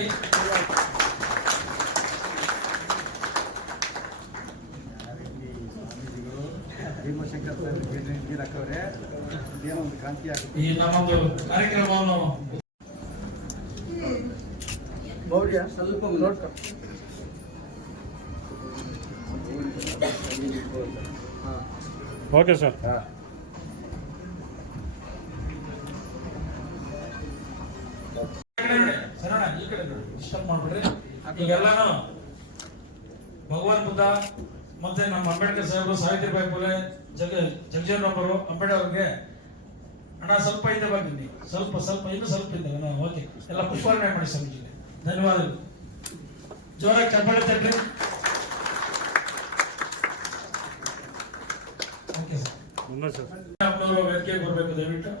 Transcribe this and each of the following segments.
ಕೈತಟ್ಟಿ. ಈ ನಮ್ಮೊಂದು ಕಾರ್ಯಕ್ರಮವನ್ನು ಸ್ವಲ್ಪ ಓಕೆ ಸರ್. ಸರಣ ಈ ಕಡೆ ಡಿಸ್ಟರ್ಬ್ ಮಾಡ್ಬಿಡ್ರಿ. ಈಗೆಲ್ಲಾನು ಭಗವಾನ್ ಬುದ್ಧ ಮತ್ತೆ ನಮ್ಮ ಅಂಬೇಡ್ಕರ್ ಸಾಹೇಬರು, ಸಾವಿತ್ರಿಬಾಯಿ ಫುಲೆ, ಜಗಜೀವನರಾಮರು, ಅಂಬೇಡ್ಕರ್ ಅವ್ರಿಗೆ ಅಣ್ಣ ಸ್ವಲ್ಪ ಹಿಂದೆ ಬಂದಿನಿ, ಸ್ವಲ್ಪ ಇನ್ನು ಸ್ವಲ್ಪ ಹಿಂದೆ ಓಕೆ ಎಲ್ಲ ಪುಷ್ಪಾರ್ಪಣೆ ಮಾಡಿ ಸ್ವಾಮೀಜಿಗೆ. ಧನ್ಯವಾದಗಳು. ಜೋರಾಗಿ ಚಪ್ಪಾಳೆ ತಟ್ರಿ. Okay sir. ಅಪ್ಪನವರು ವೇದಿಕೆಗೆ ಬರಬೇಕು ದಯವಿಟ್ಟು.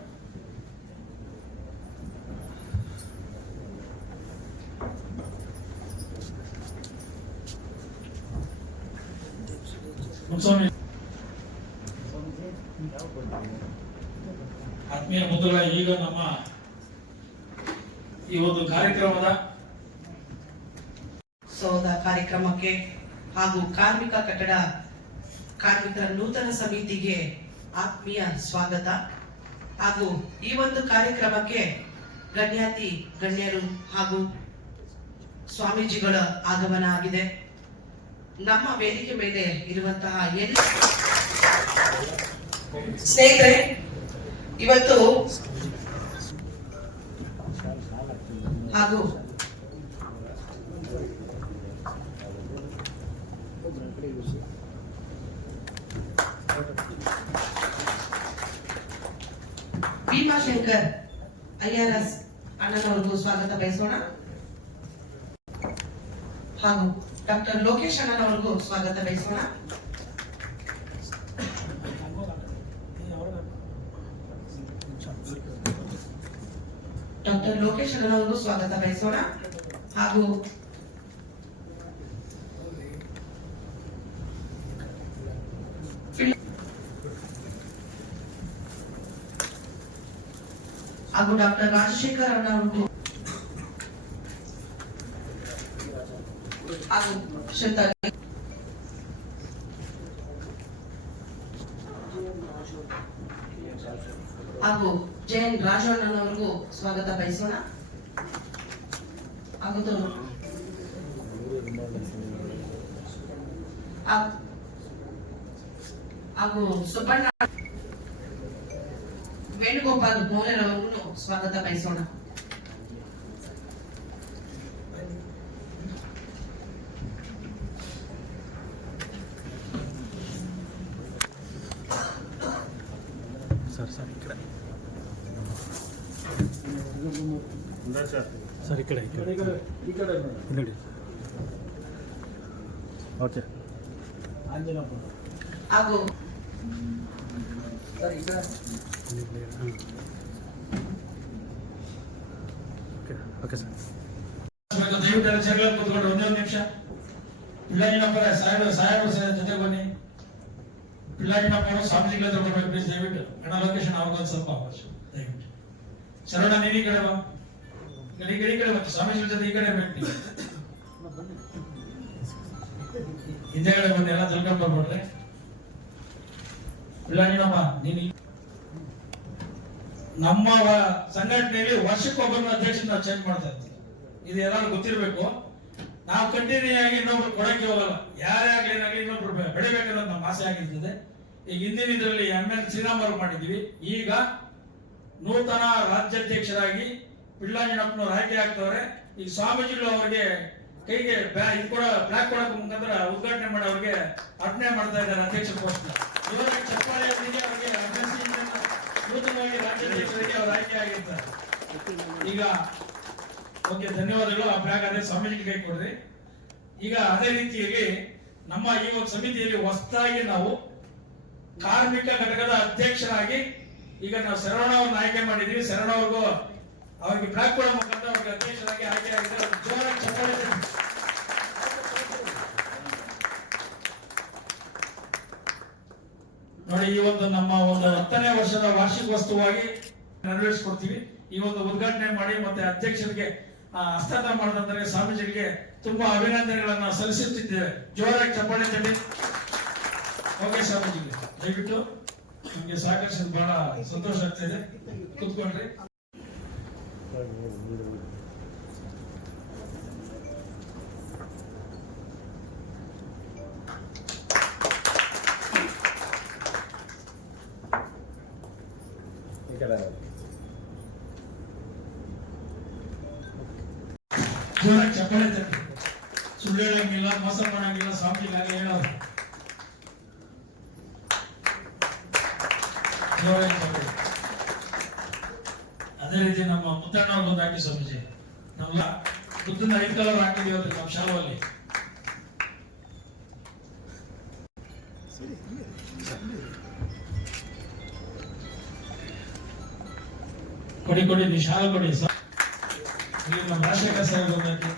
ಆತ್ಮೀಯ ಬಂಧುಗಳ, ಈಗ ನಮ್ಮ ಈ ಒಂದು ಕಾರ್ಯಕ್ರಮದ ಕಾರ್ಯಕ್ರಮಕ್ಕೆ ಹಾಗೂ ಕಾರ್ಮಿಕ ಕಟ್ಟಡ ಕಾರ್ಮಿಕರ ನೂತನ ಸಮಿತಿಗೆ ಆತ್ಮೀಯ ಸ್ವಾಗತ. ಹಾಗೂ ಈ ಒಂದು ಕಾರ್ಯಕ್ರಮಕ್ಕೆ ಗಣ್ಯಾತಿ ಗಣ್ಯರು ಹಾಗೂ ಸ್ವಾಮೀಜಿಗಳ ಆಗಮನ ಆಗಿದೆ. ನಮ್ಮ ವೇದಿಕೆ ಮೇಲೆ ಇರುವಂತಹ ಎಲ್ಲ ಸ್ನೇಹಿತರೆ, ಇವತ್ತು ಹಾಗೂ ಭೀಮಾಶಂಕರ್ IRS ಅಣ್ಣನವರಿಗೂ ಸ್ವಾಗತ ಬಯಸೋಣ. ಹಾಗೂ ಡಾಕ್ಟರ್ ಲೋಕೇಶ್ ಅಣ್ಣನವರಿಗೂ ಸ್ವಾಗತ ಬಯಸೋಣ. ಡಾಕ್ಟರ್ ಲೋಕೇಶ್ ಅಣ್ಣನವರಿಗೂ ಸ್ವಾಗತ ಬಯಸೋಣ. ಹಾಗೂ ಡಾಕ್ಟರ್ ರಾಜಶೇಖರ್ ಅಣ್ಣನವರಿಗೂ ಹಾಗೂ ಜಯನ್ ರಾಜಣ್ಣನವರಿಗೂ ಸ್ವಾಗತ ಬಯಸೋಣ. ಹಾಗೂ ಸುಬ್ಬಣ್ಣ ವೇಣುಗೋಪಾಲ್ ಮೌಲ್ಯರವರಿಗೂ ಸ್ವಾಗತ ಬಯಸೋಣ. ಸರ್ ಈ ಕಡೆ ನೋಡಿ. ಓಕೆ. ಹಾಗೂ ಓಕೆ ಸರ್. ದಯವಿಟ್ಟು ಜಗಳ ಕೂತ್ಕೊಂಡು ಒಂದೇ ಒಂದು ನಿಮಿಷ. ಪಿಳ್ಳಾಜಿನಪ್ಪರ ಸಾಹೇಬರು ಜೊತೆ ಬನ್ನಿ. ಪಿಳ್ಳಾಜಿನಪ್ಪರು ಸ್ವಾಮೀಜಿಗಳ ಹತ್ರ ಬರ್ಬೇಕು ಪ್ಲೀಸ್ ದಯವಿಟ್ಟು. ಅಣ್ಣ ಲೊಕೇಶನ್ ಅವ್ರಿಗೊಂದು ಸ್ವಲ್ಪ ಅವಕಾಶ ದಯವಿಟ್ಟು. ಶರಣ ನೀನು ಈ ಕಡೆ ಬಾ, ಈ ಕಡೆ ಮತ್ತೆ ಸ್ವಾಮೀಜಿಗಳ ಜೊತೆ ಈ ಕಡೆ ಬೇಕು. ಹಿಂದೆಗಡೆ ಬಂದು ಎಲ್ಲ ತಿಳ್ಕೊಂಡ್ ಬರ್ಬಿಡ್ರೆ. ಪಿಳ್ಳಾಜಿನಪ್ಪ ನೀನು ನಮ್ಮ ಸಂಘಟನೆಯಲ್ಲಿ ವರ್ಷಕ್ಕೊಬ್ಬರನ್ನ ಅಧ್ಯಕ್ಷ ನಾವು ಚೇಂಜ್ ಮಾಡ್ತಾ ಇರ್ತೀವಿ. ಇದು ಎಲ್ಲರೂ ಗೊತ್ತಿರಬೇಕು. ನಾವು ಕಂಟಿನ್ಯೂ ಆಗಿ ಇನ್ನೊಬ್ರು ಕೊಡಕ್ಕೆ ಹೋಗಲ್ಲ. ಯಾರೇ ಆಗ್ಲಿ ಏನಾಗ್ಲಿ ಇನ್ನೊಬ್ರು ಬೆಳಿಬೇಕನ್ನೋದು ನಮ್ಮ ಆಸೆ ಆಗಿರ್ತದೆ. ಈಗ ಹಿಂದಿನ ಇದರಲ್ಲಿ MN ಶ್ರೀರಾಮ್ ಅವರು ಮಾಡಿದ್ವಿ. ಈಗ ನೂತನ ರಾಜ್ಯಾಧ್ಯಕ್ಷರಾಗಿ ಪಿಳ್ಳಾಜಿನಪ್ಪನವ್ರು ಆಯ್ಕೆ ಆಗ್ತವ್ರೆ. ಈಗ ಸ್ವಾಮೀಜಿಗಳು ಅವರಿಗೆ ಕೈಗೆ ಇದು ಕೂಡ ಬ್ಲಾಕ್ ಕೊಡೋಕೆ ಮುಖಾಂತರ ಉದ್ಘಾಟನೆ ಮಾಡಿ ಅವ್ರಿಗೆ ಅರ್ಪಣೆ ಮಾಡ್ತಾ ಇದ್ದಾರೆ ಅಧ್ಯಕ್ಷ ಪೋಸ್ಟ್. ಇವರಿಗೆ ಚಪ್ಪಾಳೆ ಅವರಿಗೆ ನೂತನವಾಗಿ ರಾಜ್ಯಾಧ್ಯಕ್ಷರಿಗೆ ಅವರು ಆಯ್ಕೆ ಆಗಿರ್ತಾರೆ. ಈಗ ಓಕೆ, ಧನ್ಯವಾದಗಳು. ಆ ಬ್ಲಾಗ್ ಅದೇ ಸ್ವಾಮೀಜಿಗೆ ಕೈ ಕೊಡ್ರಿ. ಈಗ ಅದೇ ರೀತಿಯಾಗಿ ನಮ್ಮ ಈ ಒಂದು ಸಮಿತಿಯಲ್ಲಿ ಹೊಸದಾಗಿ ನಾವು ಕಾರ್ಮಿಕ ಘಟಕದ ಅಧ್ಯಕ್ಷರಾಗಿ ಈಗ ನಾವು ಶರವಣವ್ರನ್ನ ಆಯ್ಕೆ ಮಾಡಿದೀವಿ. ಶರವಣವ್ರಿಗೂ ಅವ್ರಿಗೆ ಬ್ಲಾಕ್ ಕೊಡೋ ಮುಖಾಂತರ ಅವ್ರಿಗೆ ಅಧ್ಯಕ್ಷರಾಗಿ ಆಯ್ಕೆ ಆಗಿದ್ದಾರೆ. ಜೋರಾಗಿ ಚಪ್ಪಾಳೆ. ನೋಡಿ, ಈ ಒಂದು ನಮ್ಮ ಒಂದು 10ನೇ ವರ್ಷದ ವಾರ್ಷಿಕೋತ್ಸವವಾಗಿ ನೆರವೇರಿಸಿಕೊಡ್ತೀವಿ. ಈ ಒಂದು ಉದ್ಘಾಟನೆ ಮಾಡಿ ಮತ್ತೆ ಅಧ್ಯಕ್ಷರಿಗೆ ಹಸ್ತಾಂತರ ಮಾಡಿದಂದ್ರೆ ಸ್ವಾಮೀಜಿಗಳಿಗೆ ತುಂಬಾ ಅಭಿನಂದನೆಗಳನ್ನ ಸಲ್ಲಿಸುತ್ತಿದ್ದೇವೆ. ಜೋರಾಗಿ ಚಪ್ಪಾಳೆ ತಟ್ಟಿ. ಓಕೆ ಸ್ವಾಮೀಜಿಗೆ ದಯವಿಟ್ಟು ನಿಮ್ಗೆ ಸಹಕರಿಸಿದ ಬಹಳ ಸಂತೋಷ ಆಗ್ತಾ ಇದೆ. ಕೂತ್ಕೊಂಡ್ರಿ. ಜೋರಾಗಿ ಚಪ್ಪಾಳೆ ತಟ್ಟಿ. ಸುಳ್ಳು ಹೇಳಂಗಿಲ್ಲ, ಮೋಸ ಮಾಡಂಗಿಲ್ಲ, ಸ್ವಾಮಿಜಿಗಾಗಲಿ ಹೇಳೋರು. ಜೋರಾಗಿ ಚಪ್ಪಾಳೆ. ಅದೇ ರೀತಿ ನಮ್ಮ ಮುತ್ತಣ್ಣ ಒಂದು ಹಾಕಿ ಸ್ವಾಮೀಜಿ. ನಮ್ಮ ಬುದ್ಧನ 5 ಕಲರ್ ಹಾಕಿದೀವಿ ಅವ್ರಿಗೆ ನಮ್ಮ ಶಾಲುವಲ್ಲಿ. ಕೊಡಿ ಕೊಡಿ, ನೀವು ಶಾಲೆ ಕೊಡಿ ಸರ್. ಇಲ್ಲಿ ನಮ್ಮ ರಾಜಶೇಖರ್ ಸಾಹೇಬ್ ಬಂದೈತಿ.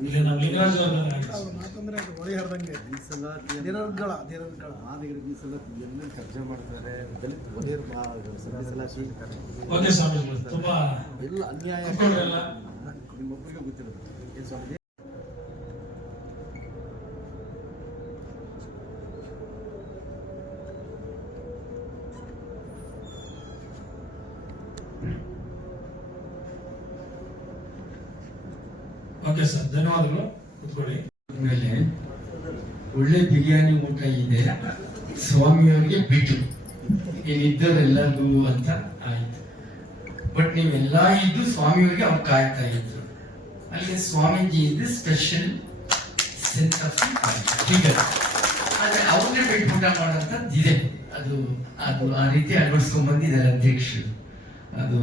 ಇಲ್ಲಿ ನಮ್ಮ ಲಿಂಗರಾಜ್ ಅವರು ಮಾತಂದ್ರೆ ಅದು ಹೊಳೆ ಹರಿದಂಗೆ ದಿನಗಳ ಚರ್ಚೆ ಮಾಡ್ತಾರೆ. ಓಕೆ ಸ್ವಾಮೀಜಿಗಳು ತುಂಬಾ ಎಲ್ಲ ಅನ್ಯಾಯ ಅನ್ಕೊಂಡ್ರಲ್ಲ. ನಿಮ್ಮೊಬ್ಬರಿಗೆ ಗೊತ್ತಿರೋದು ಏನ್ ಸ್ವಾಮೀಜಿ? ಓಕೆ ಸರ್, ಧನ್ಯವಾದಗಳು. ಕೂತ್ಕೊಳ್ಳಿ. ಮೇಲೆ ಒಳ್ಳೆ ಬಿರಿಯಾನಿ ಊಟ ಇದೆ, ಸ್ವಾಮಿಯವರಿಗೆ ಬಿಟ್ಟು ನೀವಿದ್ದರೆಲ್ಲರಿಗೂ ಅಂತ ಆಯ್ತು. ಬಟ್ ನೀವೆಲ್ಲ ಇದ್ದು ಸ್ವಾಮಿಯವರಿಗೆ ಅವ್ರು ಕಾಯ್ತಾ ಇದ್ರು. ಅಲ್ಲಿ ಸ್ವಾಮೀಜಿ ಇದು ಸ್ಪೆಷಲ್ ಸೆನ್ಸ್ ಆಫ್ ಫಿಗರ್. ಆದ್ರೆ ಅವ್ರನ್ನೇ ಬಿಟ್ಟು ಊಟ ಮಾಡೋಂಥದ್ದು ಇದೆ. ಅದು ಅದು ಆ ರೀತಿ ಅಳವಡಿಸ್ಕೊಂಡ್ ಬಂದಿದ್ದಾರೆ ಅಧ್ಯಕ್ಷರು. ಅದು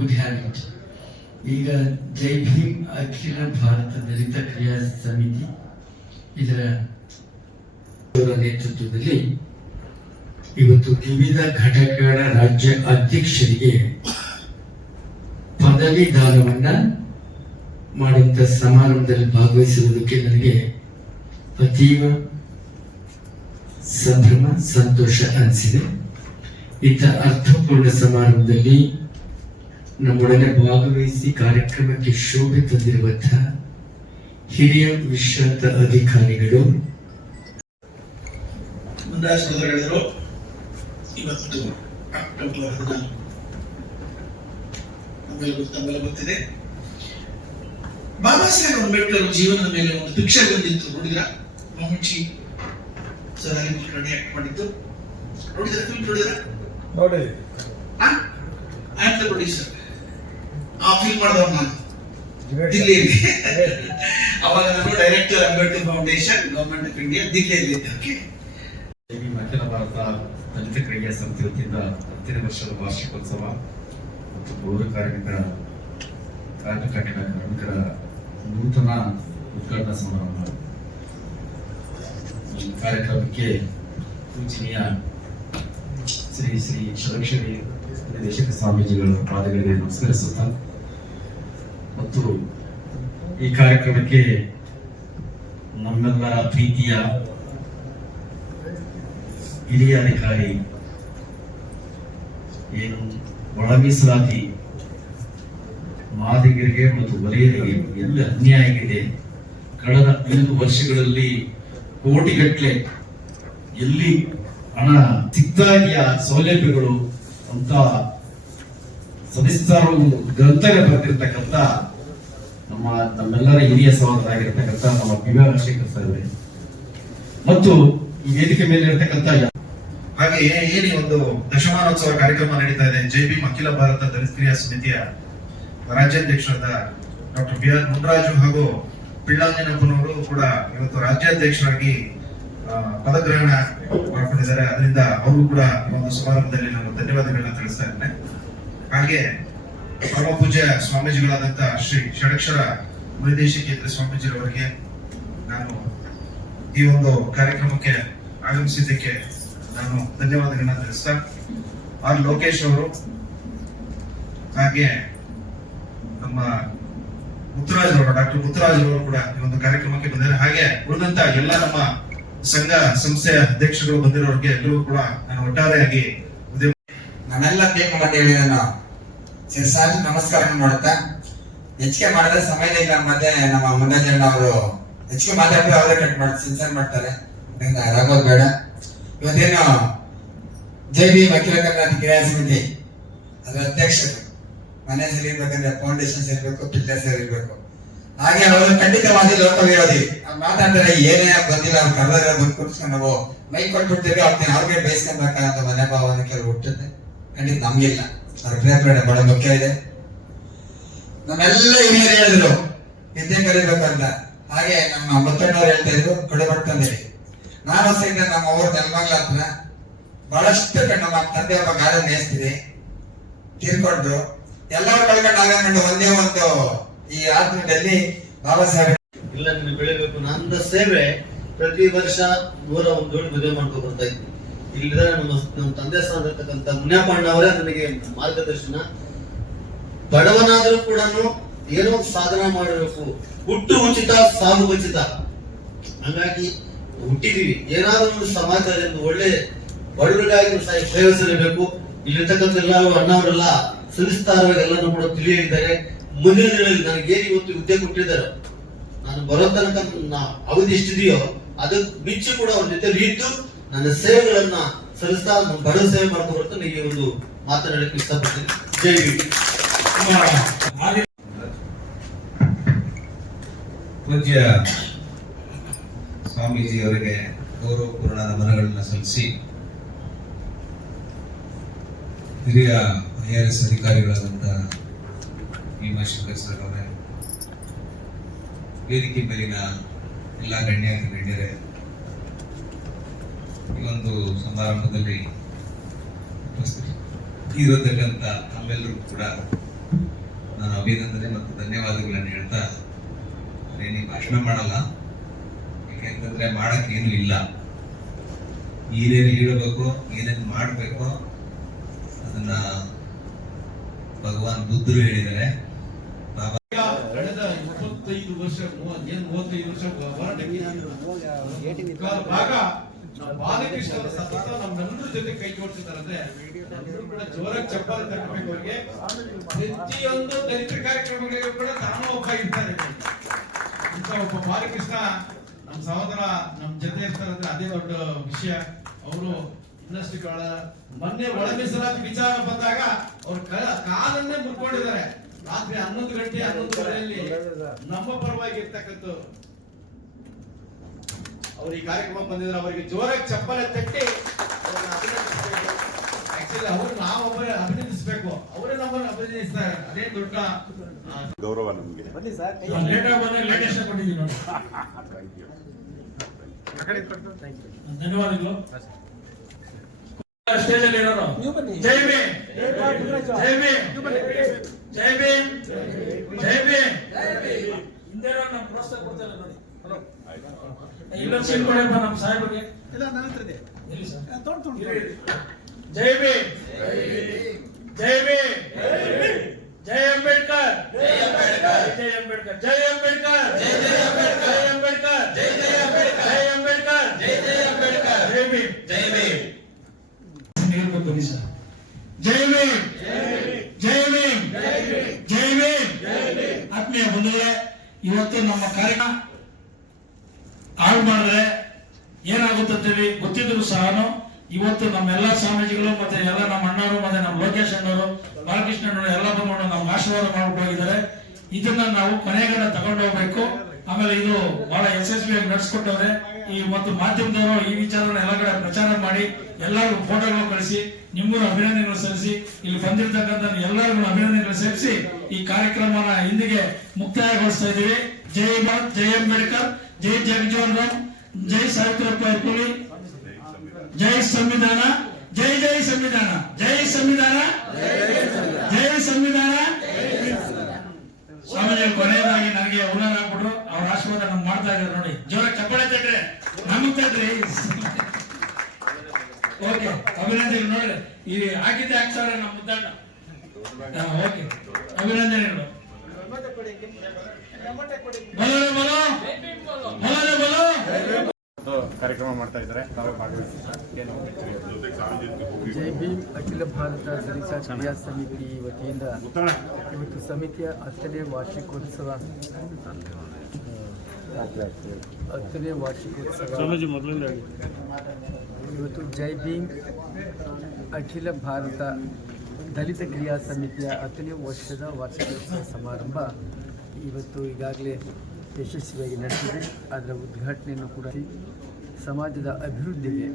ಗುಡ್ ಹ್ಯಾಬಿಟ್. ಈಗ ಜೈ ಭೀಮ್ ಅಖಿಲ ಭಾರತ ದಲಿತ ಕ್ರಿಯಾ ಸಮಿತಿ ಇದರ ನೇತೃತ್ವದಲ್ಲಿ ಇವತ್ತು ವಿವಿಧ ಘಟಕಗಳ ರಾಜ್ಯ ಅಧ್ಯಕ್ಷರಿಗೆ ಪದವಿ ದಾನವನ್ನ ಮಾಡುವಂತ ಸಮಾರಂಭದಲ್ಲಿ ಭಾಗವಹಿಸುವುದಕ್ಕೆ ನನಗೆ ಅತೀವ ಸಂಭ್ರಮ, ಸಂತೋಷ ಅನಿಸಿದೆ. ಇಂಥ ಅರ್ಥಪೂರ್ಣ ಸಮಾರಂಭದಲ್ಲಿ ನಮ್ಮೊಡನೆ ಭಾಗವಹಿಸಿ ಕಾರ್ಯಕ್ರಮಕ್ಕೆ ಶೋಭೆ ತಂದಿರುವಂತಹ ಹಿರಿಯ ವಿಶ್ರಾಂತ ಅಧಿಕಾರಿಗಳು ಮುಂದಾಜ್ ಹೇಳಿದರು. ಇವತ್ತು ಅಕ್ಟೋಬರ್ 14 ತಮ್ಮೆಲ್ಲ ಗೊತ್ತಿದೆ. ಬಾಬಾ ಸಾಹೇಬ್ ಅಂಬೇಡ್ಕರ್ ಜೀವನದ ಮೇಲೆ ಒಂದು ಪಿಕ್ಚರ್ ಬಂದಿತ್ತು, ನೋಡಿದ್ರ? ಮಮ್ಮೂಟಿ ಸರ್ ಅಲ್ಲಿ ಆಕ್ಟ್ ಮಾಡಿದ್ದು ನೋಡಿದ್ರ? ಫಿಲ್ಮ್ ನೋಡಿದ್ರ? ನೋಡಿ ಐ ಆಮ್ ದ ಪ್ರೊಡ್ಯೂಸರ್. ಆ ಫಿಲ್ಮ್ ಮಾಡಿದವ್ ನಾನು ದಿಲ್ಲಿಯಲ್ಲಿ. ಅವಾಗ ನಾನು director, Ambedkar foundation, government of India, ದಿಲ್ಲಿಯಲ್ಲಿ ಇದ್ದೆ. ಓಕೆ. ಅಖಿಲ ಭಾರತ ದಲಿತ ಕ್ರಿಯಾ ಸಮಿತಿ ವತಿಯಿಂದ 10ನೇ ವರ್ಷದ ವಾರ್ಷಿಕೋತ್ಸವ ಮತ್ತು ಪೌರ ಕಾರ್ಮಿಕರ ನೂತನ ಉದ್ಘಾಟನಾ ಸಮಾರಂಭ. ಈ ಕಾರ್ಯಕ್ರಮಕ್ಕೆ ಪೂಜನೀಯ ಶ್ರೀ ಶ್ರೀ ಷಡಕ್ಷರಿ ನಿರ್ದೇಶಕ ಸ್ವಾಮೀಜಿಗಳ ಪಾದಗಳಿಗೆ ನಮಸ್ಕರಿಸುತ್ತಾ ಮತ್ತು ಈ ಕಾರ್ಯಕ್ರಮಕ್ಕೆ ನಮ್ಮೆಲ್ಲರ ಪ್ರೀತಿಯ ಹಿರಿಯ ಅಧಿಕಾರಿ, ಏನು ಒಳ ಮೀಸಲಾತಿ ಮಾದಿಗರಿಗೆ ಮತ್ತು ವಲಯರಿಗೆ ಎಲ್ಲಿ ಅನ್ಯಾಯ ಆಗಿದೆ, ಕಳೆದ 5 ವರ್ಷಗಳಲ್ಲಿ ಕೋಟಿಗಟ್ಟಲೆ ಎಲ್ಲಿ ಹಣ ಸಿಗ್ತಾ ಇದೆಯಾ, ಸೌಲಭ್ಯಗಳು ಅಂತ ಸವಿಸ್ತಾರ ಗ್ರಂಥಗಳು ಬರೆದಿರ್ತಕ್ಕಂಥ ನಮ್ಮೆಲ್ಲರ ಹಿರಿಯ ಸಹೋದರಾಗಿರ್ತಕ್ಕಂಥ ನಮ್ಮ ಪಿ.ವಿ. ರಾಜಶೇಖರ್ ಸಾಹೇಬ್ರೆ ಮತ್ತು ಈ ವೇದಿಕೆ ಮೇಲೆ ಇರತಕ್ಕಂಥ ಹಾಗೆ ಏನಿ ಒಂದು ದಶಮಾನೋತ್ಸವ ಕಾರ್ಯಕ್ರಮ ನಡೀತಾ ಇದೆ. ಜೈ ಭೀಮ್ ಅಖಿಲ ಭಾರತ ದಲಿತ ಕ್ರಿಯಾ ಸಮಿತಿಯ ರಾಜ್ಯಾಧ್ಯಕ್ಷರಾದ ಡಾಕ್ಟರ್ ಬಿ.ಆರ್. ಮುನ್ರಾಜು ಹಾಗೂ ಪಿಳ್ಳಾಂಜನಪ್ಪನವರು ಕೂಡ ಇವತ್ತು ರಾಜ್ಯಾಧ್ಯಕ್ಷರಾಗಿ ಪದಗ್ರಹಣ ಮಾಡ್ಕೊಂಡಿದ್ದಾರೆ. ಅದರಿಂದ ಅವರು ಕೂಡ ಈ ಒಂದು ಸಮಾರಂಭದಲ್ಲಿ ನಾನು ಧನ್ಯವಾದಗಳನ್ನ ತಿಳಿಸ್ತಾ ಇದ್ದೇನೆ. ಹಾಗೆ ಪರಮ ಪೂಜ್ಯ ಸ್ವಾಮೀಜಿಗಳಾದಂತಹ ಶ್ರೀ ಷಡಕ್ಷರ ಮುನಿದೇಶಿಕೇಂದ್ರ ಸ್ವಾಮೀಜಿಯವರಿಗೆ ನಾನು ಈ ಒಂದು ಕಾರ್ಯಕ್ರಮಕ್ಕೆ ಆಗಮಿಸಿದ್ದಕ್ಕೆ ನಾನು ಧನ್ಯವಾದಗಳನ್ನ ತಿಳಿಸ್ತಾ, ಆರ್ ಲೋಕೇಶ್ ಅವರು ಹಾಗೆ ನಮ್ಮ ಮುತ್ತುರಾಜ್ ಅವರು, ಡಾಕ್ಟರ್ ಮುತ್ತುರಾಜ್ ಅವರು ಕೂಡ ಈ ಒಂದು ಕಾರ್ಯಕ್ರಮಕ್ಕೆ ಬಂದಿದ್ದಾರೆ. ಹಾಗೆ ಉಳಿದಂತ ಎಲ್ಲ ನಮ್ಮ ಸಂಘ ಸಂಸ್ಥೆಯ ಅಧ್ಯಕ್ಷರು ಬಂದಿರೋರಿಗೆ ಎಲ್ಲರೂ ಕೂಡ ನಾನು ಒಟ್ಟಾರೆಯಾಗಿ ನಮ್ಮೆಲ್ಲ ಟೀಮ್ ಮಂದಿಗಳಿಗೆ ನಾನು ಶಿರಸಾಗಿ ನಮಸ್ಕಾರ ಮಾಡುತ್ತಾ, ಹೆಚ್ಚಿಗೆ ಮಾಡಿದ್ರೆ ಸಮಯದಿಂದ ಮತ್ತೆ ನಮ್ಮ ಮುಂದಾಜಣ್ಣ ಅವರು ಹೆಚ್ಚಿಗೆ ಮಾತಾಡಿ ಅವರೇ ಕಟ್ ಮಾಡಿ ಸಿನ್ಸರ್ ಮಾಡ್ತಾರೆ, ಆಗೋದು ಬೇಡ. ಇವತ್ತೇನು JB ವಕೀಲ ಕರ್ನಾಟಕ ಕ್ರಿಯಾ ಸಮಿತಿ ಅದರ ಅಧ್ಯಕ್ಷರು ಮನೆ ಸೇರಿರ್ಬೇಕಂದ್ರೆ ಫೌಂಡೇಶನ್ ಸೇರ್ಬೇಕು, ಪಿಲ್ಲರ್ ಸೇರಿರ್ಬೇಕು. ಹಾಗೆ ಅವರು ಖಂಡಿತವಾಗಿ ಲೋಕ ವಿರೋಧಿ ಮಾತಾಡ್ತಾರೆ, ಏನೇ ಬಂದಿಲ್ಲ ಅವ್ರು ಕರ್ನಾಟಕ ಬಂದು ಕೂರಿಸ್ಕೊಂಡು ನಾವು ಮೈಕ್ ಕೊಟ್ಬಿಡ್ತೀವಿ, ಅವ್ರಿಗೆ ಬೇಯಿಸ್ಕೊಂಡ್ಬೇಕಂತ ಮನೋಭಾವನೆ ಕೆಲವು ಹುಟ್ಟುತ್ತೆ. ಖಂಡಿತ ನಮ್ಗಿಲ್ಲ, ಅವ್ರ ಪ್ರೇರಣೆ ಬಹಳ ಮುಖ್ಯ ಇದೆ. ನಮ್ಮೆಲ್ಲ ಹಿರಿಯರು ಹೇಳಿದ್ರು ವಿದ್ಯೆ ಕಲಿಬೇಕಂತ, ಹಾಗೆ ನಮ್ಮ ಮುತ್ತಣ್ಣವ್ರು ಹೇಳ್ತಾ ಇದ್ರು ಕೊಡಬರ್ತಂದೇಳಿ. ನಾನು ಸಹಿತ ನಮ್ಮ ಊರ ನೆಲಮಂಗಲ ಹತ್ರ ಬಹಳಷ್ಟು ನಮ್ಮ ತಂದೆ ಒಬ್ಬ ಗಾಳಿ ಮೇಯಿಸ್ತೀವಿ, ತೀರ್ಕೊಂಡ್ರು. ಎಲ್ಲರೂ ಕಳ್ಕೊಂಡು ಆಗಂಡು ಒಂದೇ ಒಂದು ಈ ಆತ್ಮದಲ್ಲಿ ಬಾಬಾ ಸಾಹೇಬ್ ಇಲ್ಲ ನಿನ್ನ ಬೆಳಿಬೇಕು. ನನ್ನ ಸೇವೆ ಪ್ರತಿ ವರ್ಷ 101 ಜೋಡಿ ಮದುವೆ ಮಾಡ್ಕೊ ಬರ್ತಾ ಇದ್ವಿ. ಇಲ್ಲಿದ ನಮ್ಮ ತಂದೆ ಸ್ಥಾನದರ್ತಕ್ಕಂಥ ಮುನಿಯಪ್ಪಣ್ಣವರೇ ನನಗೆ ಮಾರ್ಗದರ್ಶನ. ಬಡವನಾದ್ರೂ ಕೂಡ ಏನೋ ಸಾಧನೆ ಮಾಡಬೇಕು, ಹುಟ್ಟು ಉಚಿತ ಸಾವು ಉಚಿತ. ಹಂಗಾಗಿ ಹುಟ್ಟಿದೀವಿ, ಏನಾದ್ರೂ ಒಂದು ಸಮಾಜದಲ್ಲಿ ಒಂದು ಒಳ್ಳೆ ಬಡವರಿಗಾಗಿ ಸೇವೆ ಸಲ್ಲಬೇಕು. ಇಲ್ಲಿರ್ತಕ್ಕಂಥ ಎಲ್ಲರೂ ಅಣ್ಣವರೆಲ್ಲ ಸುವಿಸ್ತಾರವಾಗಿ ಎಲ್ಲರೂ ಕೂಡ ತಿಳಿಯಿದ್ದಾರೆ. ಮುಂದಿನ ದಿನಗಳಲ್ಲಿ ನನಗೆ ಏನು ಇವತ್ತು ಹುದ್ದೆ ಕೊಟ್ಟಿದ್ದಾರೆ, ನಾನು ಬರೋ ತನಕ ಅವಧಿ ಎಷ್ಟಿದೆಯೋ ಅದಕ್ಕೆ ಮಿಂಚು ಕೂಡ ಅವ್ರ ಜೊತೆ ಇದ್ದು ನನ್ನ ಸೇವೆಗಳನ್ನ ಸಲ್ಲಿಸ್ತಾ ಬಡವ ಸೇವೆ ಮಾಡ್ಕೊಂಡು ಬರ್ತಾನೆ ಈ ಒಂದು ಮಾತನಾಡಕ್ಕೆ ಇಷ್ಟಪಡ್ತೀನಿ. ಜೈ ವಿ. ಪೂಜ್ಯ ಸ್ವಾಮೀಜಿಯವರಿಗೆ ಗೌರವಪೂರ್ಣ ನಮನಗಳನ್ನ ಸಲ್ಲಿಸಿ, ಹಿರಿಯ IAS ಅಧಿಕಾರಿಗಳಾದಂಥ ಭೀಮಾಶಂಕರ್ ಸರ್ ಅವರೇ, ವೇದಿಕೆ ಮೇಲಿನ ಎಲ್ಲ ಗಣ್ಯರೇ, ಈ ಒಂದು ಸಮಾರಂಭದಲ್ಲಿ ಇರತಕ್ಕಂಥ ನಮ್ಮೆಲ್ಲರೂ ಕೂಡ ನಾನು ಅಭಿನಂದನೆ ಮತ್ತು ಧನ್ಯವಾದಗಳನ್ನು ಹೇಳ್ತಾ, ಏನೇ ಭಾಷಣ ಮಾಡಲ್ಲ, ಯಾಕೆಂತಂದ್ರೆ ಮಾಡಕ್ಕೆ ಏನು ಇಲ್ಲ. ಏನೇನು ಹೇಳಬೇಕು, ಏನೇನು ಮಾಡಬೇಕು ಅದನ್ನ ಭಗವಾನ್ ಬುದ್ಧರು ಹೇಳಿದ್ದಾರೆ. ಕಳೆದ 25 ವರ್ಷ 35 ವರ್ಷ ಹೋರಾಟಕ್ಕೆ ಭಾಗ ಬಾಲಕೃಷ್ಣರ ಸತತ ನಮ್ಮೆಲ್ಲರ ಜೊತೆ ಕೈ ಜೋಡಿಸಿದ್ದಾರೆ. ಅಂದ್ರೆ ಎಲ್ಲರೂ ಕೂಡ ಜೋರಾಗಿ ಚಪ್ಪಾಳೆ ತಟ್ಟಬೇಕು ಅವರಿಗೆ. ಪ್ರತಿಯೊಂದು ದಲಿತ ಕಾರ್ಯಕ್ರಮಗಳಿಗೂ ಕೂಡ ತಾನು ಒಬ್ಬ ಇರ್ತಾರೆ. ಇಂಥ ಒಬ್ಬ ಬಾಲಕೃಷ್ಣ ನಮ್ಮ ಸಹೋದರ ನಮ್ಮ ಜೊತೆ ಇರ್ತಾರೆ ಅಂದ್ರೆ ಅದೇ ದೊಡ್ಡ ವಿಷಯ. ಅವರು ಇನ್ನಷ್ಟು ಕಾಲ ಮೊನ್ನೆ ಒಳ ಮೀಸಲಾತಿ ವಿಚಾರ ಬಂದಾಗ ಅವ್ರ ಕಾಲನ್ನೇ ಮುರ್ಕೊಂಡಿದ್ದಾರೆ. ರಾತ್ರಿ 11 ಗಂಟೆ 11:30 ನಮ್ಮ ಪರವಾಗಿ ಇರ್ತಕ್ಕಂಥ ಅವ್ರು ಈ ಕಾರ್ಯಕ್ರಮ ಬಂದಿದ್ರೆ ಅವರಿಗೆ ಜೋರಾಗಿ ಚಪ್ಪಲೆ ತಟ್ಟಿ ಆಕ್ಚುಲಿ ಅವ್ರು ನಾವೊಬ್ಬ ಅಭಿನಂದಿಸಬೇಕು, ಅವರೇ ನಮ್ಮನ್ನು ಅಭಿನಂದಿಸ್ತಾರೆ. ಅದೇ ದೊಡ್ಡ ಗೌರವ ನಮಗೆ. ಧನ್ಯವಾದಗಳು. ಸ್ಟೇಜ್ ಅಲ್ಲಿ ಇರೋರು ಜೈ ಭೀಮ್, ಜೈ ಭೀಮ್, ಜೈ ಭೀಮ್, ಜೈ ಭೀಮ್. ಹಿಂದೆ ನಮ್ಮ ಪ್ರೋತ್ಸಾಹ ಕೊಡ್ತಾರೆ ನೋಡಿ. ಇಲ್ಲೊಂದು ಸೀಟ್ ಕೊಡಪ್ಪ ನಮ್ಮ ಸಾಹೇಬ್ರಿಗೆ. ಜೈ ಭೀಮ್, ಜೈ ಭೀಮ್, ಜೈ ಅಂಬೇಡ್ಕರ್, ಜೈ ಅಂಬೇಡ್ಕರ್, ಜೈ ಅಂಬೇಡ್ಕರ್, ಜೈ ಅಂಬೇಡ್ಕರ್, ಜೈ ಅಂಬೇಡ್ಕರ್, ಜೈ ಅಂಬೇಡ್ಕರ್, ಜೈ ಭೀಮ್, ಜೈ ಭೀಮ್. ಬನ್ನಿ ಸರ್. ಜೈ ಭೀಮ್, ಜೈ ಭೀಮ್, ಜೈ ಭೀಮ್. ಆತ್ಮೀಯ ಬಂಧುಗಳೇ, ಇವತ್ತು ನಮ್ಮ ಕಾರ್ಯಕ್ರಮ ಹಾಳು ಮಾಡಿದ್ರೆ ಏನಾಗುತ್ತಂತೇಳಿ ಗೊತ್ತಿದ್ರು ಸಹ ಇವತ್ತು ನಮ್ಮೆಲ್ಲ ಸ್ವಾಮೀಜಿಗಳು ಮತ್ತೆ ಎಲ್ಲ ನಮ್ಮ ಅಣ್ಣವರು ಮತ್ತೆ ನಮ್ಮ ಲೋಕೇಶ್ ಅಣ್ಣವರು, ಬಾಲಕೃಷ್ಣಣ್ಣವರು ಎಲ್ಲ ಬಂದ್ಕೊಂಡು ನಮ್ಮ ಆಶೀರ್ವಾದ ಮಾಡ್ಕೊಂಡು ಹೋಗಿದ್ದಾರೆ. ಇದನ್ನ ನಾವು ಕೊನೆಗಡೆ ತಗೊಂಡು ಹೋಗ್ಬೇಕು. ಆಮೇಲೆ ಇದು ಬಹಳ ಯಶಸ್ವಿಯಾಗಿ ನಡೆಸ್ಕೊಟ್ಟವ್ರೆ. ಈ ಮತ್ತು ಮಾಧ್ಯಮದವರು ಈ ವಿಚಾರನ ಎಲ್ಲ ಕಡೆ ಪ್ರಚಾರ ಮಾಡಿ ಎಲ್ಲರಿಗೂ ಫೋಟೋಗಳು ಕಳಿಸಿ ನಿಮ್ಮೂರು ಅಭಿನಂದನೆಗಳು ಸಲ್ಲಿಸಿ ಇಲ್ಲಿ ಬಂದಿರತಕ್ಕಂಥ ಎಲ್ಲರಿಗೂ ಅಭಿನಂದನೆಗಳು ಸೇರಿಸಿ ಈ ಕಾರ್ಯಕ್ರಮನ ಇಂದಿಗೆ ಮುಕ್ತಾಯಗೊಳಿಸ್ತಾ ಇದ್ದೀವಿ. ಜೈ ಭಾರತ್, ಜೈ ಅಂಬೇಡ್ಕರ್, ಜೈ ಜಗಜೀವನ್ ರಾಮ್, ಜೈ ಸಾವಿತ್ರಪ್ಪ ಹುಕ್ಕುಳಿ, ಜೈ ಸಂವಿಧಾನ, ಜೈ ಜೈ ಸಂವಿಧಾನ, ಜೈ ಸಂವಿಧಾನ, ಜೈ ಸಂವಿಧಾನ. ಸ್ವಾಮೀಜಿಗಳು ಕೊನೆಯದಾಗಿ ನನಗೆ ಉಲ್ಲಾರ ಹಾಕ್ಬಿಟ್ರು. ಅವ್ರ ಆಶೀರ್ವಾದ ನಮ್ಗೆ ಮಾಡ್ತಾ ಇದ್ದಾರೆ ನೋಡಿ. ಜೋರಾಗಿ ಚಪ್ಪಾಳೆ ತಟ್ರೆ ನಮಗ್ ತಟ್ರಿ. ಓಕೆ, ಅಭಿನಂದನೆಗಳು. ನೋಡ್ರಿ ಈ ಹಾಕಿದ್ದೆ ಹಾಕ್ತಾರೆ ನಮ್ಮ ಮುದ್ದಣ್ಣ. ಓಕೆ, ಅಭಿನಂದನೆಗಳು. ಬಲೋ ಬಲೋ ಬಲೋ ಬಲೋ. ಒಂದು ಕಾರ್ಯಕ್ರಮ ಮಾಡ್ತಾ ಇದ್ದಾರೆ, ತಾವು ಭಾಗವಹಿಸಿದ ಏನು ಜೈ ಭೀಮ್ ಅಖಿಲ ಭಾರತ ದಲಿತ ಕ್ರಿಯಾ ಸಮಿತಿ ವತಿಯಿಂದ ಇವತ್ತು ಸಮಿತಿಯ 10ನೇ ವಾರ್ಷಿಕೋತ್ಸವ ಇವತ್ತು ಜೈ ಭೀಮ್ ಅಖಿಲ ಭಾರತ ದಲಿತ ಕ್ರಿಯಾ ಸಮಿತಿಯ 10ನೇ ವರ್ಷದ ವಾರ್ಷಿಕೋತ್ಸವ ಸಮಾರಂಭ ಇವತ್ತು ಈಗಾಗಲೇ ಯಶಸ್ವಿಯಾಗಿ ನಡೆದಿದೆ. ಅದರ ಉದ್ಘಾಟನೆಯನ್ನು ಕೂಡ ಸಮಾಜದ ಅಭಿವೃದ್ಧಿಗೆ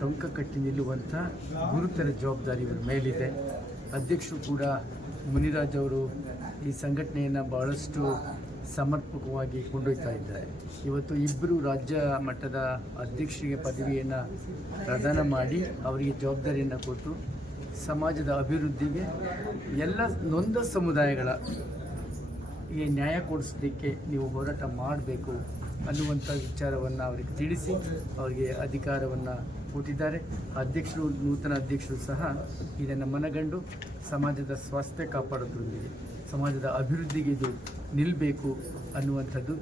ಟೊಂಕ ಕಟ್ಟಿ ನಿಲ್ಲುವಂಥ ಗುರುತರ ಜವಾಬ್ದಾರಿ ಇವರ ಮೇಲಿದೆ. ಅಧ್ಯಕ್ಷರು ಕೂಡ ಮುನಿರಾಜ್ ಅವರು ಈ ಸಂಘಟನೆಯನ್ನು ಬಹಳಷ್ಟು ಸಮರ್ಪಕವಾಗಿ ಕೊಂಡೊಯ್ತಾ ಇದ್ದಾರೆ. ಇವತ್ತು ಇಬ್ಬರು ರಾಜ್ಯ ಮಟ್ಟದ ಅಧ್ಯಕ್ಷರಿಗೆ ಪದವಿಯನ್ನು ಪ್ರದಾನ ಮಾಡಿ ಅವರಿಗೆ ಜವಾಬ್ದಾರಿಯನ್ನು ಕೊಟ್ಟು ಸಮಾಜದ ಅಭಿವೃದ್ಧಿಗೆ ಎಲ್ಲ ನೊಂದ ಸಮುದಾಯಗಳ ಈ ನ್ಯಾಯ ಕೊಡಿಸೋದಕ್ಕೆ ನೀವು ಹೋರಾಟ ಮಾಡಬೇಕು ಅನ್ನುವಂಥ ವಿಚಾರವನ್ನು ಅವರಿಗೆ ತಿಳಿಸಿ ಅವರಿಗೆ ಅಧಿಕಾರವನ್ನು ಕೊಟ್ಟಿದ್ದಾರೆ. ಅಧ್ಯಕ್ಷರು, ನೂತನ ಅಧ್ಯಕ್ಷರು ಸಹ ಇದನ್ನು ಮನಗಂಡು ಸಮಾಜದ ಸ್ವಾಸ್ಥ್ಯ ಕಾಪಾಡೋದ್ರೊಂದಿಗೆ ಸಮಾಜದ ಅಭಿವೃದ್ಧಿಗೆ ಇದು ನಿಲ್ಲಬೇಕು ಅನ್ನುವಂಥದ್ದು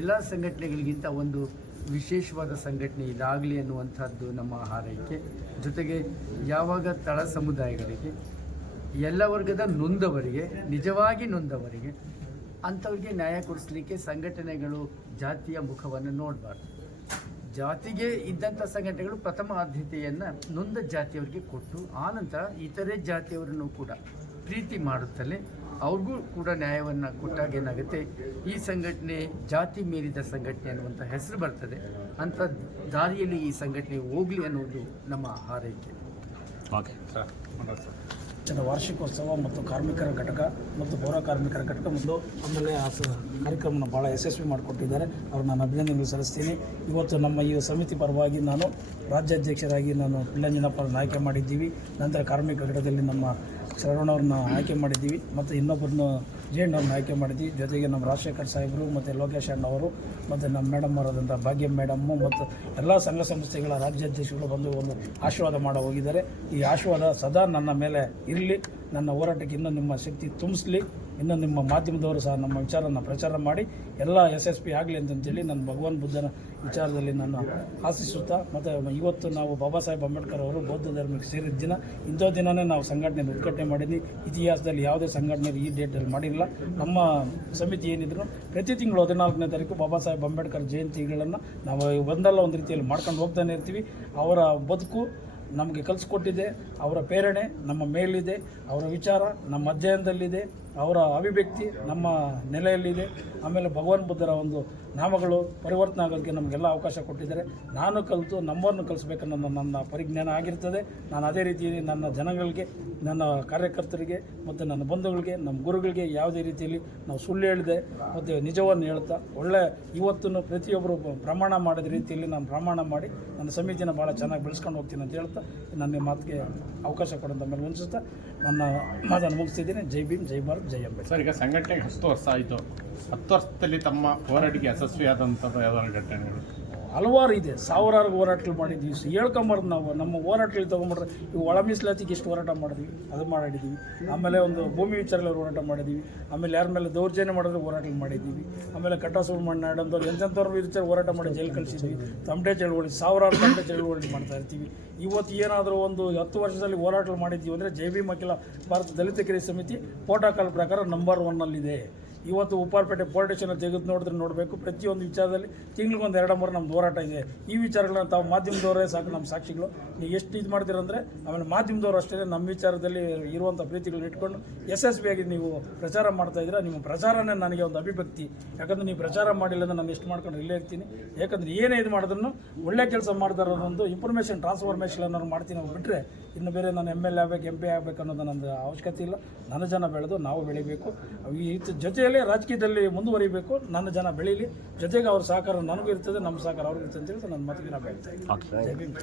ಎಲ್ಲ ಸಂಘಟನೆಗಳಿಗಿಂತ ಒಂದು ವಿಶೇಷವಾದ ಸಂಘಟನೆ ಇದಾಗಲಿ ಅನ್ನುವಂಥದ್ದು ನಮ್ಮ ಹಾರೈಕೆ. ಜೊತೆಗೆ ಯಾವಾಗ ತಳ ಸಮುದಾಯಗಳಿಗೆ ಎಲ್ಲ ವರ್ಗದ ನೊಂದವರಿಗೆ, ನಿಜವಾಗಿ ನೊಂದವರಿಗೆ, ಅಂಥವ್ರಿಗೆ ನ್ಯಾಯ ಕೊಡಿಸ್ಲಿಕ್ಕೆ ಸಂಘಟನೆಗಳು ಜಾತಿಯ ಮುಖವನ್ನು ನೋಡಬಾರ್ದು. ಜಾತಿಗೆ ಇದ್ದಂಥ ಸಂಘಟನೆಗಳು ಪ್ರಥಮ ಆದ್ಯತೆಯನ್ನು ನೊಂದ ಜಾತಿಯವರಿಗೆ ಕೊಟ್ಟು ಆನಂತರ ಇತರೆ ಜಾತಿಯವರನ್ನು ಕೂಡ ಪ್ರೀತಿ ಮಾಡುತ್ತಲೇ ಅವ್ರಿಗೂ ಕೂಡ ನ್ಯಾಯವನ್ನು ಕೊಟ್ಟಾಗ ಏನಾಗುತ್ತೆ, ಈ ಸಂಘಟನೆ ಜಾತಿ ಮೀರಿದ ಸಂಘಟನೆ ಅನ್ನುವಂಥ ಹೆಸರು ಬರ್ತದೆ. ಅಂಥ ದಾರಿಯಲ್ಲಿ ಈ ಸಂಘಟನೆ ಹೋಗಲಿ ಅನ್ನೋದು ನಮ್ಮ ಹಾರೈಕೆ. ಓಕೆ ಸರ್, ವಾರ್ಷಿಕೋತ್ಸವ ಮತ್ತು ಕಾರ್ಮಿಕರ ಘಟಕ ಮತ್ತು ಪೌರ ಕಾರ್ಮಿಕರ ಘಟಕ ಮತ್ತು ಆಮೇಲೆ ಆ ಕಾರ್ಯಕ್ರಮವನ್ನು ಭಾಳ ಯಶಸ್ವಿ ಮಾಡಿಕೊಟ್ಟಿದ್ದಾರೆ. ಅವ್ರು ನಾನು ಅಭಿನಂದನೆಗಳು ಸಲ್ಲಿಸ್ತೀನಿ. ಇವತ್ತು ನಮ್ಮ ಈ ಸಮಿತಿ ಪರವಾಗಿ ನಾನು ರಾಜ್ಯಾಧ್ಯಕ್ಷರಾಗಿ ನಾನು ಪಿಳ್ಳಂಜನಪ್ಪರನ್ನು ಆಯ್ಕೆ ಮಾಡಿದ್ದೀವಿ. ನಂತರ ಕಾರ್ಮಿಕ ಘಟಕದಲ್ಲಿ ನಮ್ಮ ಶರವಣವ್ರನ್ನ ಆಯ್ಕೆ ಮಾಡಿದ್ದೀವಿ ಮತ್ತು ಇನ್ನೊಬ್ಬರನ್ನು ಜಯಣ್ಣವ್ರನ್ನ ಆಯ್ಕೆ ಮಾಡಿದ್ದೀವಿ. ಜೊತೆಗೆ ನಮ್ಮ ರಾಜಶೇಖರ್ ಸಾಹೇಬರು ಮತ್ತು ಲೋಕೇಶ್ ಅಣ್ಣವರು ಮತ್ತು ನಮ್ಮ ಮೇಡಮ್ ಅವರಾದಂಥ ಭಾಗ್ಯ ಮೇಡಮ್ಮು ಮತ್ತು ಎಲ್ಲ ಸಂಘ ಸಂಸ್ಥೆಗಳ ರಾಜ್ಯಾಧ್ಯಕ್ಷರು ಬಂದು ಒಂದು ಆಶೀರ್ವಾದ ಮಾಡಿ ಹೋಗಿದ್ದಾರೆ. ಈ ಆಶೀರ್ವಾದ ಸದಾ ನನ್ನ ಮೇಲೆ ಇರಲಿ, ನನ್ನ ಹೋರಾಟಕ್ಕೆ ಇನ್ನೂ ನಿಮ್ಮ ಶಕ್ತಿ ತುಂಬಿಸಲಿ. ಇನ್ನು ನಿಮ್ಮ ಮಾಧ್ಯಮದವರು ಸಹ ನಮ್ಮ ವಿಚಾರವನ್ನು ಪ್ರಚಾರ ಮಾಡಿ ಎಲ್ಲ ಯಶಸ್ವಿ ಆಗಲಿ ಅಂತಂತೇಳಿ ನಾನು ಭಗವಾನ್ ಬುದ್ಧನ ವಿಚಾರದಲ್ಲಿ ನಾನು ಆಶಿಸುತ್ತಾ, ಮತ್ತು ಇವತ್ತು ನಾವು ಬಾಬಾ ಸಾಹೇಬ್ ಅಂಬೇಡ್ಕರ್ ಅವರು ಬೌದ್ಧ ಧರ್ಮಕ್ಕೆ ಸೇರಿದ ದಿನ, ಇಂಥ ದಿನವೇ ನಾವು ಸಂಘಟನೆಯನ್ನು ಉದ್ಘಾಟನೆ ಮಾಡಿದ್ವಿ. ಇತಿಹಾಸದಲ್ಲಿ ಯಾವುದೇ ಸಂಘಟನೆ ಈ ಡೇಟಲ್ಲಿ ಮಾಡಿಲ್ಲ. ನಮ್ಮ ಸಮಿತಿ ಏನಿದ್ರು ಪ್ರತಿ ತಿಂಗಳು 14ನೇ ತಾರೀಕು ಬಾಬಾ ಸಾಹೇಬ್ ಅಂಬೇಡ್ಕರ್ ಜಯಂತಿಗಳನ್ನು ನಾವು ಒಂದಲ್ಲ ಒಂದು ರೀತಿಯಲ್ಲಿ ಮಾಡ್ಕೊಂಡು ಹೋಗ್ತಾನೆ ಇರ್ತೀವಿ. ಅವರ ಬದುಕು ನಮಗೆ ಕಲಿಸ್ಕೊಟ್ಟಿದೆ, ಅವರ ಪ್ರೇರಣೆ ನಮ್ಮ ಮೇಲಿದೆ, ಅವರ ವಿಚಾರ ನಮ್ಮ ಅಧ್ಯಯನದಲ್ಲಿದೆ, ಅವರ ಅಭಿವ್ಯಕ್ತಿ ನಮ್ಮ ನೆಲೆಯಲ್ಲಿದೆ. ಆಮೇಲೆ ಭಗವಾನ್ ಬುದ್ಧರ ಒಂದು ನಾಮಗಳು ಪರಿವರ್ತನೆ ಆಗೋದಕ್ಕೆ ನಮಗೆಲ್ಲ ಅವಕಾಶ ಕೊಟ್ಟಿದ್ದಾರೆ. ನಾನು ಕಲಿತು ನಮ್ಮನ್ನು ಕಲಿಸ್ಬೇಕನ್ನೋ ನನ್ನ ಪರಿಜ್ಞಾನ ಆಗಿರ್ತದೆ. ನಾನು ಅದೇ ರೀತಿ ನನ್ನ ಜನಗಳಿಗೆ, ನನ್ನ ಕಾರ್ಯಕರ್ತರಿಗೆ ಮತ್ತು ನನ್ನ ಬಂಧುಗಳಿಗೆ, ನಮ್ಮ ಗುರುಗಳಿಗೆ ಯಾವುದೇ ರೀತಿಯಲ್ಲಿ ನಾವು ಸುಳ್ಳು ಹೇಳಿದೆ ಮತ್ತು ನಿಜವನ್ನು ಹೇಳ್ತಾ ಒಳ್ಳೆ ಇವತ್ತು ಪ್ರತಿಯೊಬ್ಬರು ಪ್ರಮಾಣ ಮಾಡಿದ ರೀತಿಯಲ್ಲಿ ನಾನು ಪ್ರಮಾಣ ಮಾಡಿ ನನ್ನ ಸಮಿತಿನ ಭಾಳ ಚೆನ್ನಾಗಿ ಬೆಳೆಸ್ಕೊಂಡು ಹೋಗ್ತೀನಿ ಅಂತ ಹೇಳ್ತಾ ನನ್ನ ಮಾತಿಗೆ ಅವಕಾಶ ಕೊಡೋಂಥ ಮೇಲೆ ಅನಿಸುತ್ತಾ ನನ್ನ ಮಾತನ್ನು ಮುಗಿಸ್ತಿದ್ದೀನಿ. ಜೈ ಭೀಮ್, ಜೈ ಭಾರತ್, ಜೈ ಅಂಬೇಡ್ಕರ್. ಸರ್, ಈಗ ಸಂಘಟನೆಗೆ 10 ವರ್ಷ ಆಯಿತು. 10 ವರ್ಷದಲ್ಲಿ ತಮ್ಮ ಹೋರಾಟಕ್ಕೆ ಯಶಸ್ವಿಯಾದಂಥದ್ದು ಯಾವ್ದಾದ್ರು ಘಟನೆಗಳು? ಹಲವಾರು ಇದೆ, ಸಾವಿರಾರು ಹೋರಾಟಗಳು ಮಾಡಿದ್ವಿ. ಹೇಳ್ಕೊಂಬಾರ್ದು ನಾವು ನಮ್ಮ ಹೋರಾಟಗಳು ತೊಗೊಂಡ್ರೆ ಇವು ಒಳ ಮೀಸಲಾತಿಗೆ ಎಷ್ಟು ಹೋರಾಟ ಮಾಡಿದ್ವಿ, ಅದು ಮಾಡಿದ್ದೀವಿ. ಆಮೇಲೆ ಒಂದು ಭೂಮಿ ವಿಚಾರಗಳಲ್ಲಿ ಹೋರಾಟ ಮಾಡಿದ್ದೀವಿ. ಆಮೇಲೆ ಯಾರ ಮೇಲೆ ದೌರ್ಜನ್ಯ ಮಾಡಿದ್ರೆ ಹೋರಾಟಗಳು ಮಾಡಿದ್ದೀವಿ. ಆಮೇಲೆ ಕಟ್ಟ ಸುಬ್ರಹ್ಮಣ್ಯ ನಾಡಂದವ್ರು ಎಂತೆಂಥವ್ರ ವಿಚಾರ ಹೋರಾಟ ಮಾಡಿ ಜೈಲು ಕಳಿಸಿದ್ವಿ. ತಮಟೆ ಚಳುವಳಿ, ಸಾವಿರಾರು ತಮಟೆ ಚಳುವಳಿ ಮಾಡ್ತಾ ಇರ್ತೀವಿ. ಇವತ್ತು ಏನಾದರೂ ಒಂದು 10 ವರ್ಷದಲ್ಲಿ ಹೋರಾಟಗಳು ಮಾಡಿದ್ದೀವಿ ಅಂದರೆ ಜೈ ಭೀಮ್ ಅಖಿಲ ಭಾರತ ದಲಿತ ಕ್ರಿಯಾ ಸಮಿತಿ ಪ್ರೋಟೋಕಾಲ್ ಪ್ರಕಾರ ನಂಬರ್ 1ನಲ್ಲಿದೆ. ಇವತ್ತು ಉಪ್ಪಾರಪೇಟೆ ಪೊಲೀಸ್ ಸ್ಟೇಷನ್ ತೆಗೆದು ನೋಡಿದ್ರೆ ನೋಡಬೇಕು, ಪ್ರತಿಯೊಂದು ವಿಚಾರದಲ್ಲಿ ತಿಂಗಳಿಗೊಂದು 2-3 ನಮ್ಮದು ಹೋರಾಟ ಇದೆ. ಈ ವಿಚಾರಗಳನ್ನ ತಾವು ಮಾಧ್ಯಮದವರೇ ಸಾಕು ನಮ್ಮ ಸಾಕ್ಷಿಗಳು. ನೀವು ಎಷ್ಟು ಇದು ಮಾಡ್ತೀರಂದರೆ ಆಮೇಲೆ ಮಾಧ್ಯಮದವರು ಅಷ್ಟೇ ನಮ್ಮ ವಿಚಾರದಲ್ಲಿ ಇರುವಂಥ ಪ್ರೀತಿಗಳನ್ನ ಇಟ್ಕೊಂಡು ಯಶಸ್ವಿಯಾಗಿ ನೀವು ಪ್ರಚಾರ ಮಾಡ್ತಾ ಇದ್ದೀರಾ. ನಿಮ್ಮ ಪ್ರಚಾರನೇ ನನಗೆ ಒಂದು ಅಭಿವ್ಯಕ್ತಿ. ಯಾಕಂದರೆ ನೀವು ಪ್ರಚಾರ ಮಾಡಿಲ್ಲ ಅಂದರೆ ನಾನು ಎಷ್ಟು ಮಾಡ್ಕೊಂಡು ಇಲ್ಲೇ ಇರ್ತೀನಿ. ಯಾಕಂದರೆ ಏನೇ ಇದು ಮಾಡಿದ್ರು ಒಳ್ಳೆ ಕೆಲಸ ಮಾಡ್ತಾರೆ ಅನ್ನೋದೊಂದು ಇನ್ಫಾರ್ಮೇಷನ್ ಟ್ರಾನ್ಸ್ಫಾರ್ಮೇಷನ್ ಅನ್ನೋರು ಮಾಡ್ತೀನಿ ನಾವು ಬಿಟ್ಟರೆ ಇನ್ನು ಬೇರೆ ನಾನು MLA ಆಗಬೇಕು, MP ಆಗಬೇಕು ಅನ್ನೋದು ನನ್ನ ಅವಶ್ಯಕತೆ ಇಲ್ಲ. ನನ್ನ ಜನ ಬೆಳೆದು ನಾವು ಬೆಳಿಬೇಕು. ಈ ಜೊತೆಯಲ್ಲಿ ರಾಜಕೀಯದಲ್ಲಿ ಮುಂದುವರಿಬೇಕು. ನನ್ನ ಜನ ಬೆಳೀಲಿ, ಜೊತೆಗೆ ಅವ್ರ ಸಹಕಾರ ನನಗೂ ಇರ್ತದೆ, ನಮ್ಮ ಸಹಕಾರ ಅವ್ರಿಗೂ ಇರ್ತದೆ ಅಂತ ಹೇಳಿ ನನ್ನ ಮಾತಿಗೆ ನಾವು ಹೇಳ್ತಾ ಇದ್ದೀನಿ.